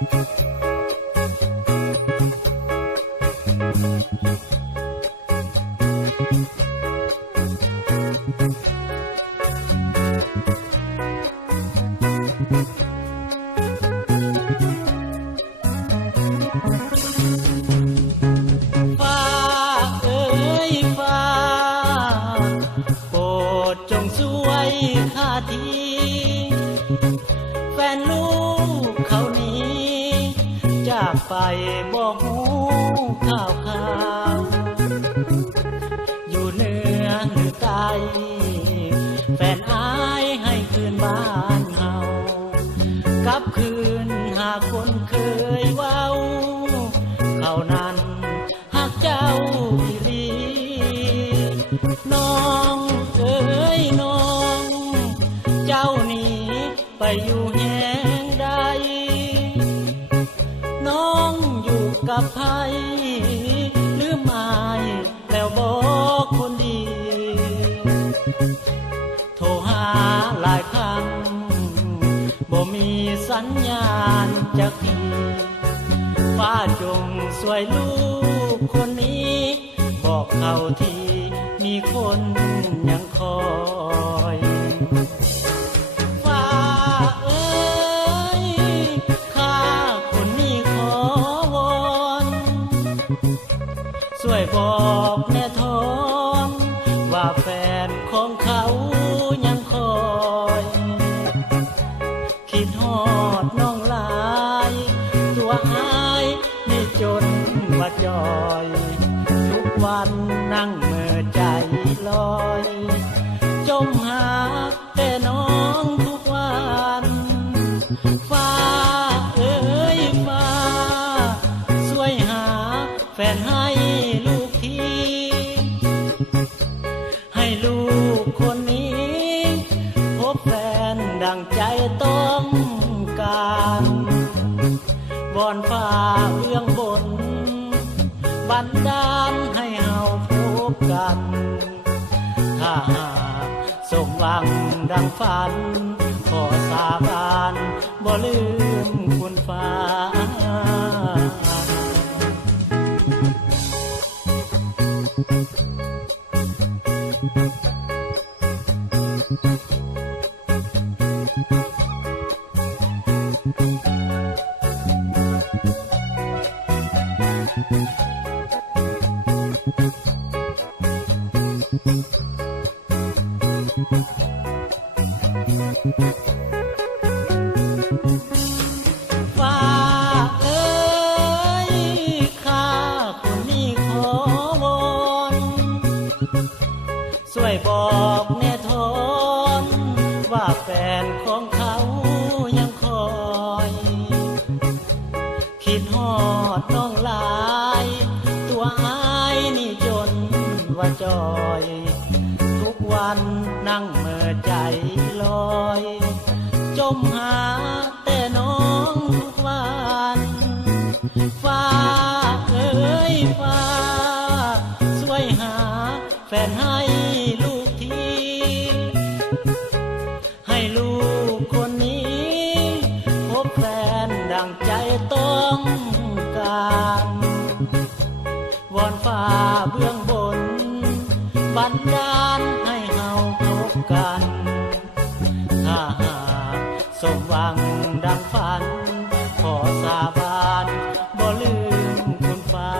ฟ้าเอ๋ยฟ้าโปรดจงช่วยข้าทีแฟนลูกเขานี้จากไปบ่ฮู้ข่าวอยู่เหนือหรือใต้แฟนอายให้คืนบ้านเฮากลับคืนหาคนเคยเว้าเขานั้นหักเจ้าอีหลีน้องเอ๋ยน้องเจ้านี้ไปอยู่แห่งใดน้องอยู่กับไผหรือไม่แล้วบอกคนดีโทรหาหลายครั้งบ่มีสัญญาณจากพี่ฟ้าจงช่วยลูกคนนี้บอกเขาทีมีคนยังคอยฟ้าเอ้ยข้าคนนี้ขอวอนช่วยบอกแน่ทองว่าแฟนของเขายังคอยคิดฮอดน้องหลายตัวอายนี่จนว่าจอยทุกวันนั่งเมื่อใจลอยจมหาแต่น้องทุกวันฟ้าเอ๋ยฟ้าช่วยหาแฟนให้ลูกทีให้ลูกคนนี้พบแฟนดังใจต้องการวอนฟ้าเบื้องบนบันดาลให้เฮาพบกันถ้าหากสมหวังดังฝันขอสาบานบ่ลืมคุณฟ้าฟ้าเอ๋ยข้าคนนี้ขอวอนช่วยบอกแน่ทอนว่าแฟนของเขายังคอยคิดฮอดน้องหลายตัวอายนี่จนว่าจอยทุกวันนั่งเมื่อใจลอยจมหาแต่น้องทุกวันฟ้าเอ๋ยฟ้าช่วยหาแฟนให้ลูกทีให้ลูกคนนี้พบแฟนดังใจต้องการวอนฟ้าเบื้องบนบันดาลให้เฮาพบกันถ้าหากสมหวังดังฝันขอสาบานบ่ลืมคุณฟ้า